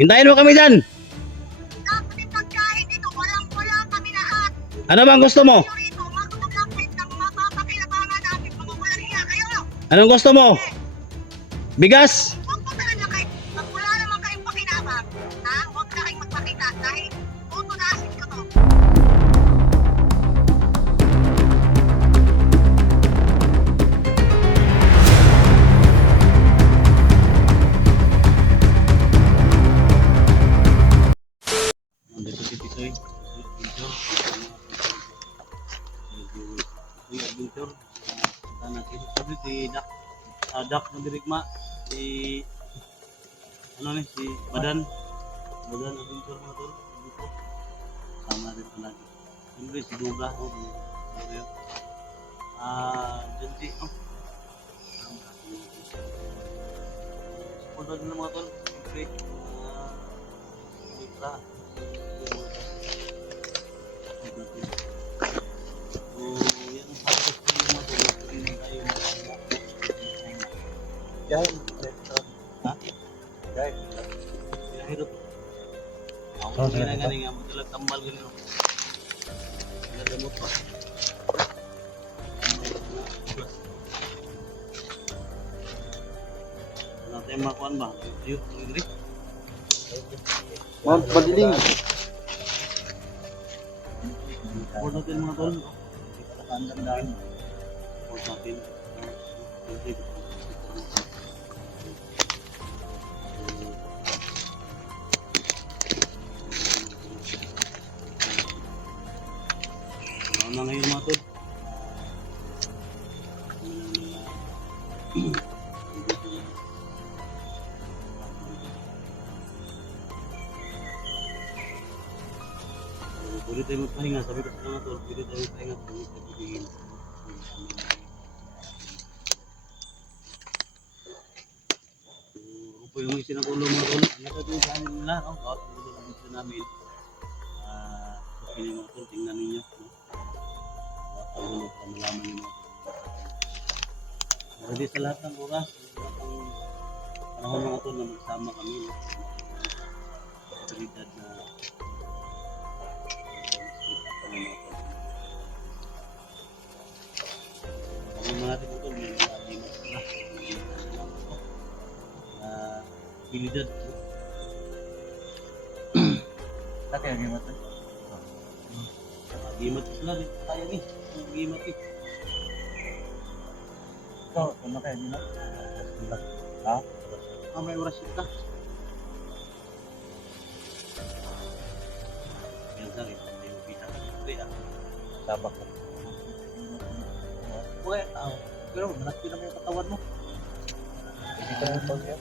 Hintayin mo kami dyan. Dapat yung pagkain dito, walang-wala kami lahat. Ano bang gusto mo? Kayo rito, magkumaglapit ng mga papakilabangan natin, mga walang hiya kayo. Anong gusto mo? Bigas? Huwag mo talaga kayo, pag wala naman kayong pakinabang, ha? Huwag na kayong magpakita dahil tutunasin ko to. Nandito si Tisoy. Kuya Adventure. Punta natin. Sabi si Dak na dirigma. Si ano ni si Badan Adventure mga tol. Dito. Sama rin palagi. Siyempre si Duga. Dyan si punta din mga tol. Siyempre. Ika. Guys, Ha? guys. Hirap. Ako na galing nga mo talaga tambal ganun. Nagamot pa. Natin makuan ba? Yuk, Ingrid. Mount Badiling. Port natin mga tol. Nakandang dahil. Port natin. Ano na ngayon mga tol? Pwede tayo magpahinga, sabi ko sa mga tol, pwede tayo magpahinga kung pagpipigil. Kung po yung sinagulo mga tol, nakatuloy sa amin nila, no? Bawat gulo ng gusto namin. Okay mga tol, tingnan ninyo. Bawat gulo para malaman nyo mga tol. Pwede sa lahat ng oras, sa lahat ng panahon mga tol na magsama kami. Kalidad na ang mga natin ito, may mga agimat na bilidad. Dati ang gimat eh. Agimat sila rin, kaya ni, agimat eh. Ito, ano kayo gimat? Ha? May oras ka. Yan sa rin, hindi mo kita. Sabak ko. Okay, pero malaki naman yung katawan mo. Hindi ka naman pag yan.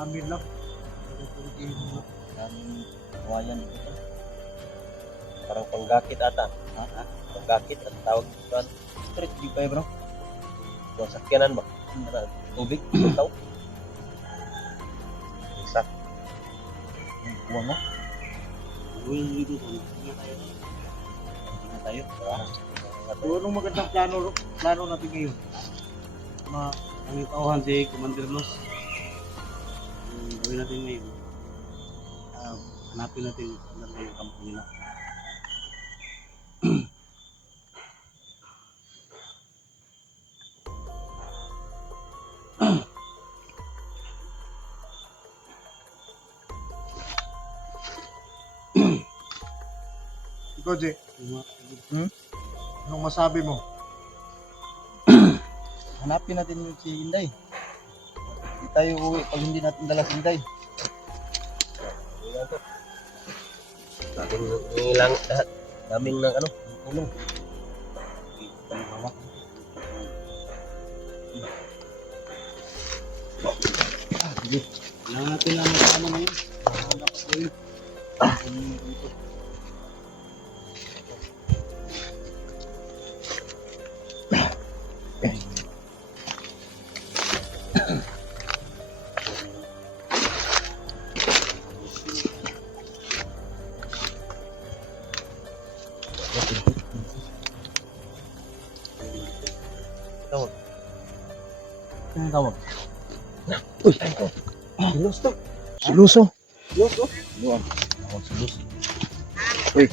Amin lang. Daming kawayan dito. Parang panggakit ata. Ha? Panggakit at tawag dito. Street view kayo bro. Yung sakyanan ba? Tubig, tutaw. Isa. Buwan mo. Uy, dito sa mga tayo. Mga tayo. Anong magandang plano natin ngayon? Ang tauhan si Commander Los. Gawin natin ngayon. Hanapin natin kung ano yung kampo nila. Ikaw, Jay, anong masabi mo? Hanapin natin yung si Inday. Hindi tayo uwi pag hindi natin dala si Inday. Daming ilang lahat. Daming ng ano, tulong. Sige. Kailangan natin lang magkano ngayon. Dapat gawin. Tawag. Sino tawag? Uy, ay ko. Silos to. Siluso. Luwag. Ako silos. Uy.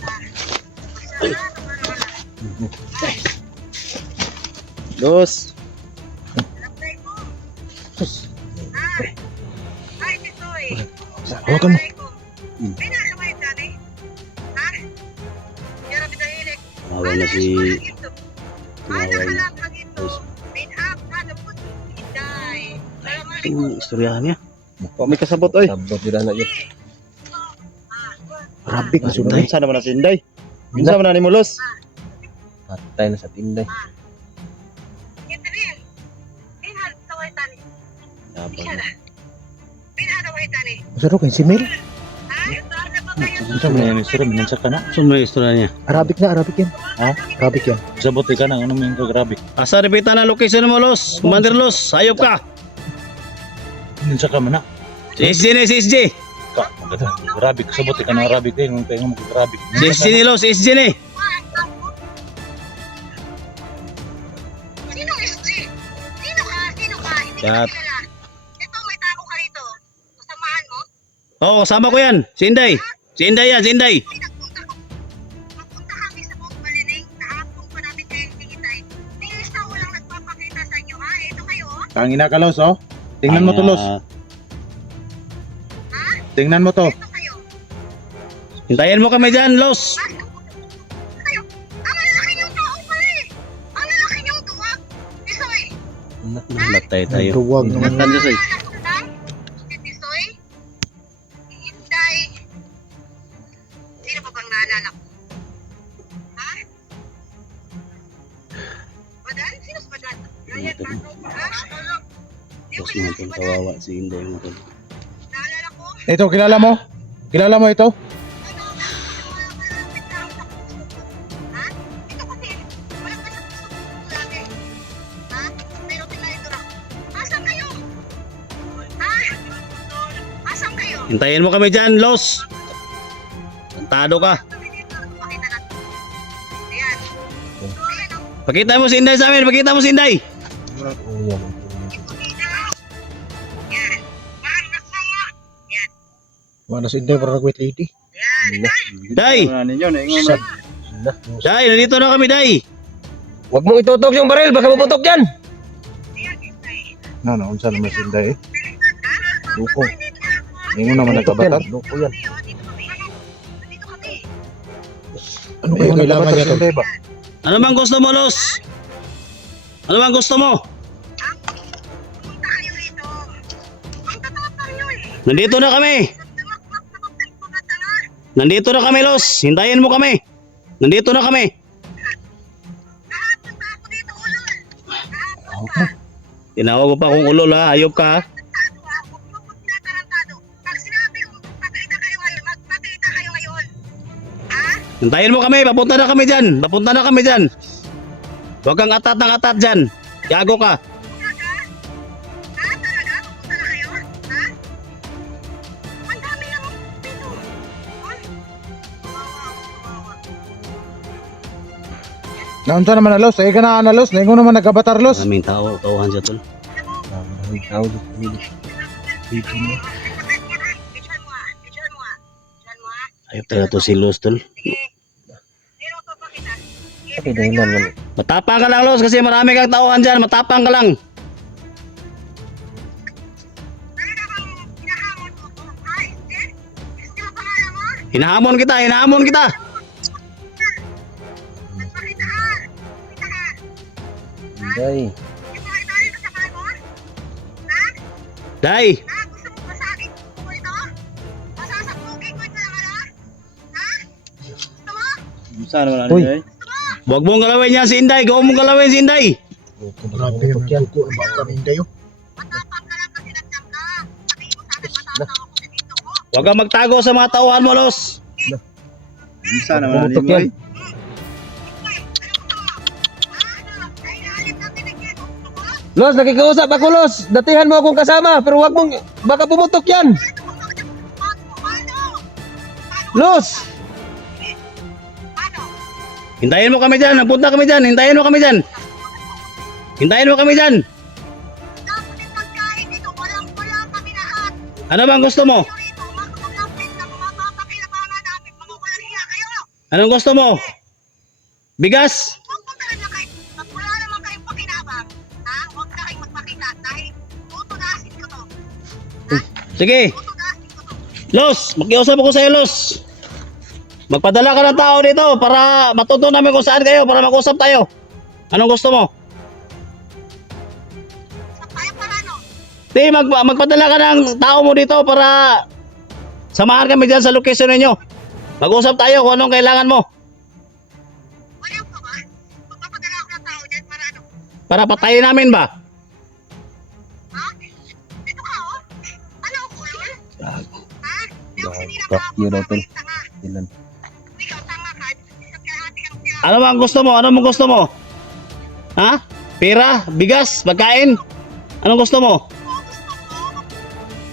Los. Sus. Ay, Tisoy. Hawakan mo. May nakamay tani. Ha? Yara bidahilik. Tawa na si... Ana kalam magito. Main up na dabut. Inday. Ang istoryahan niya. Kok may kasabot oy. Sabot jud na yun. Grabe ka sunod. Unsa naman na si Inday? Unsa man na ni Mulos? Patay na sa Inday. Kitril. Inhal taway tani. Dapat. Isara. Pinadaway tani. Masarap kayo si Mel. Ha? Sana ba kayo? Unsa man yung istorya binansa ka na? Saan mo yung istorya niya? Arabic yan. Ha? Arabic yan. Sabot ka na ano man grabe. Asa repita na location mo, Los? Commander Los, hayop ka. Binansa ka man na. Si SJ na, si SJ. Ka, maganda. Grabe, sabot ka na grabe kayo nung kayo mo grabe. Si SJ ni Los, si SJ ni. Sino SG? Sino ka? Sino ka? Hindi ka Kat. kilala. Ito, may tago ka rito. Kasamahan mo? Oo, kasama ko yan. Si Inday. Si Inday yan, si Inday. Ay, nagpunta kami sa Mount Malining. Nakapong pa namin kayo hihintay. Tingis na walang nagpapakita sa inyo, ha? Ito kayo, oh. Kangina ka Los, oh. Tingnan mo to Los. Tingnan mo to. Ito kayo. Hintayin mo kami dyan, Los. Ha? Kayo. Ang lalaki niyong tao pa eh. Ang lalaki niyong duwag. Tisoy. Latay tayo. Duwag naman. Matan Diyos ay. Si Tisoy. Si Inday. Sino pa bang naalala ko? Ha? Badan? Sino si Badan? Ryan Marco ba? Ha? Di ko Los kilala mo si itong Badan. kawawa, si Inday mo itong. Naalala ko? Ito, kilala mo? Kilala mo ito? Ano? Wala pa lang tao sa puso ko. Ha? Ito kasi, wala pa sa puso ko dati. Ha? Pero ito lang. Asan kayo? Ha? Asan kayo? Hintayin mo kami dyan, Los. Tantado ka. Kami dito, pakita natin. Ayan. Ayan, oh. Pakita mo si Inday sa amin, pakita mo si Inday. Yan. Mahal na sama. Yan. Wala si Inday para nag-wait lady. Day! ninyo na ingon. Day, nandito na kami, Day. Wag mo itutok yung baril, baka maputok yan. Ayan, Inday. Unsa naman si Inday? Luko. Ingon naman nagkabatar. Luko yan. Dito kami. Dito kami. Ano kayo kailangan niya to? ba? Ano bang gusto mo, Los? Ano bang gusto mo? Pumunta kayo rito. Ang tatapang nyo eh. Nandito na kami. Tumakmak na mga tanga. Nandito na kami, Los. Hintayin mo kami. Nandito na kami. Kahapon pa ako dito, ulol. Kahapon pa. Tinawag ko pa kung ulol ha. Ayop ka ha. Tarantado ha. Huwag mo kong tinatarantado. Pag sinabi kong magpakita kayo ngayon, magpakita kayo ngayon. Ha? Hintayin mo kami. Papunta na kami dyan. Papunta na kami dyan. Huwag kang atat ng atat dyan. Yago ka. Talaga? Ha? Talaga? Pupunta na kayo? Ha? Ang dami naman dito. Ha? Kawawa, kawawa. Naunsa naman na Los? Ay ka na Los. Ingon naman nagkabatar Los. Maraming tao. Tauhan siya tol. Picture mo ah. Picture mo ah. Picture mo ah. Ayop talaga to si Los tol. Sige. Sino papakita? Tapi dahilan man. Matapang ka lang, Los. Kasi marami kang tauhan dyan. Matapang ka lang. Talaga bang hinahamon mo ko? Ha? Hindi? Hindi mo pangalan mo? Hinahamon kita. Hinahamon kita. Magpakita ka. Pakita ka. Inday. Ipakita rin sa kamay mo? Ha? Day. Ha? Gusto mo basagin ko ito? Masasabugin ko ito lang ano? Ha? Gusto mo? Unsa naman na Uy. ninyo? Huwag mong galawin yan si Inday. Gawin mong galawin si Inday. Grabe yung dugo ang bata ni Inday. Matapang ka lang kasi nandiyan ka. Sabihin mo sa akin matapang ako sa dito ko. Huwag kang magtago sa mga tauhan mo, Los. Unsa naman na Pumutok ninyo? yan. Los, nakikausap ako Los. Datihan mo akong kasama, pero wag mong baka pumutok yan. Los. Hintayin mo kami dyan. Nagpunta kami dyan. Hintayin mo kami dyan. Hintayin mo kami dyan. Ano bang gusto mo? Kayo rito, magpapalapit na mapapakinabangan namin, mga walang hiya kayo. Anong gusto mo? Bigas? Huwag mo talaga kayo, pag wala naman kayong pakinabang, ha? Huwag na kayong magpakita dahil tutunasin ko to. Sige. Tutunasin ko to. Los, makiusap ako sa'yo, Los. Magpadala ka ng tao dito para matuto namin kung saan kayo para mag-usap tayo. Anong gusto mo? Sa tayo para no? Di, magpadala ka ng tao mo dito para samahan kami dyan sa location ninyo. Mag-usap tayo kung anong kailangan mo. Wala ka ba? Magpapadala ako ng tao dyan para ano? Para patayin namin ba? Ha? Ito ka oh? Ano ako ulol? Ha? Di ako sinira Fuck ka you, ako, Dotol. tanga. Ilan? Ikaw tanga ka. Sa kalahati kang kaya. Ano bang gusto mo? Ano mong gusto mo? Ha? Pera? Bigas? Pagkain? Anong gusto mo?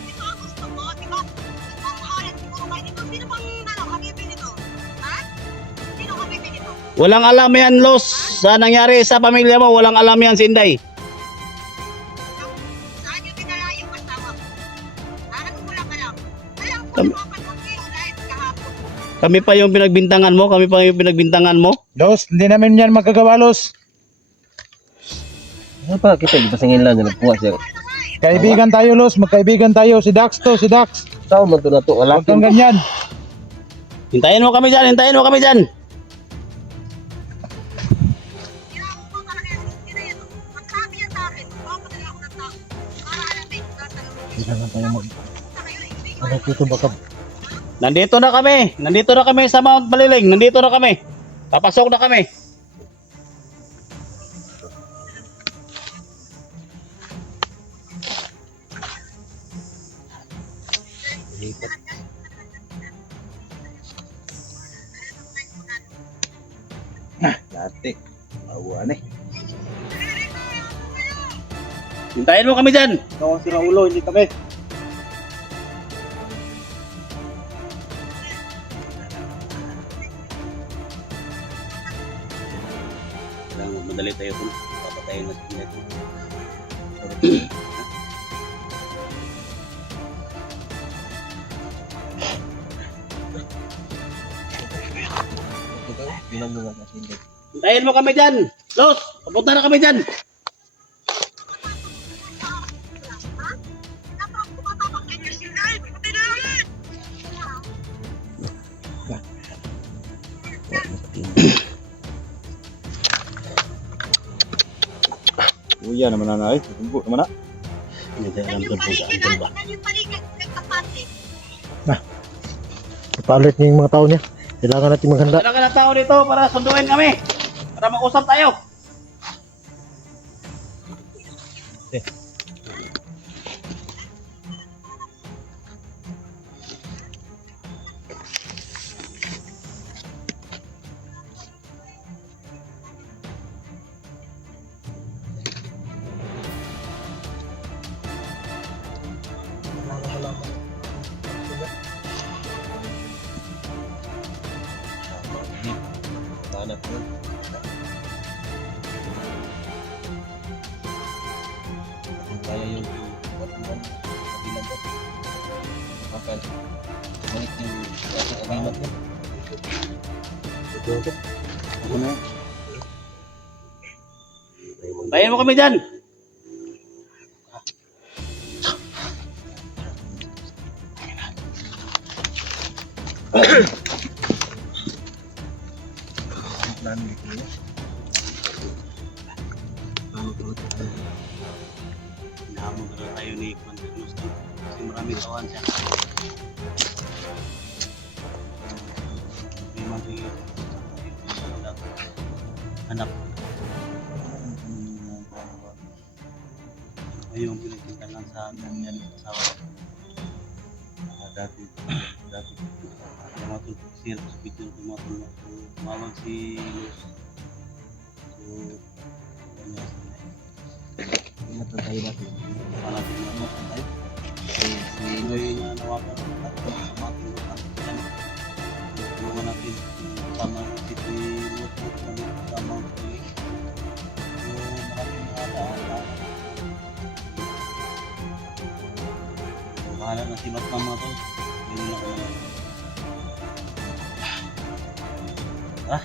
Ito ang gusto mo, di ba? Ang halat siguro kayo dito. Sino bang ano, kabibili nito? Ha? Sino kabibili nito? Walang alam yan, Los. Sa nangyari sa pamilya mo, walang alam yan, Sinday. Saan yung dinala yung asawa mo? Ano mo lang alam? Alam ko napapanood kayo live kahapon. Kami pa yung pinagbintangan mo? Kami pa yung pinagbintangan mo? Los, hindi namin yan magagawa, Los. Ano pa kita ipasingin lang na nagkuha siya. Kaibigan tayo, Los. Magkaibigan tayo. Si Dax to, si Dax. Tao man to na to. Wala Huwag kang ganyan. Hintayin mo kami dyan, hintayin mo kami dyan. Ginawa ko talaga yung sila yan. Magsabi yan sa akin. Papadala ako ng tao. Para alamin. Kailangan tayo mag... Sa kayo, hindi Ano dito baka... Nandito na kami. Nandito na kami sa Mount Maliling. Nandito na kami. Papasok na kami. Dati. Awan eh. Hintayin mo kami dyan. Ikaw ang siraulo, hindi kami. Kailangan madali tayo kung papatayin na sila. Bilang mo nga kasi hindi. Hintayin mo kami dyan. Los, papunta na kami dyan. Uya naman na ay. Tunggu naman na. Hindi tayo alam kung saan doon ba. Ipalit niya yung mga tao niya. Kailangan natin maghanda. Kailangan ng tao dito para sunduin kami. Para mag-usap tayo. Tanap ko. Kaya yung buat-buat kabilang ko. Makan. Balik yung agreement mo. Ako na. Hintayin mo kami dyan. Hinahamon na lang tayo ni Commander Gusto. Kasi maraming kawan siya. May mga hanap. Ayun, pinagtintangan sa amin yan asawa. Dati tumatol si hospital, tumawag si Luz. So, kanya Ingat na tayo natin. natin na tayo. Si Noy na nawagan at tumatol yan. Tulungan natin yung tama si Luz na tama si maraming mga Bahala na si Batman mga tol. Hindi na ako. Ah?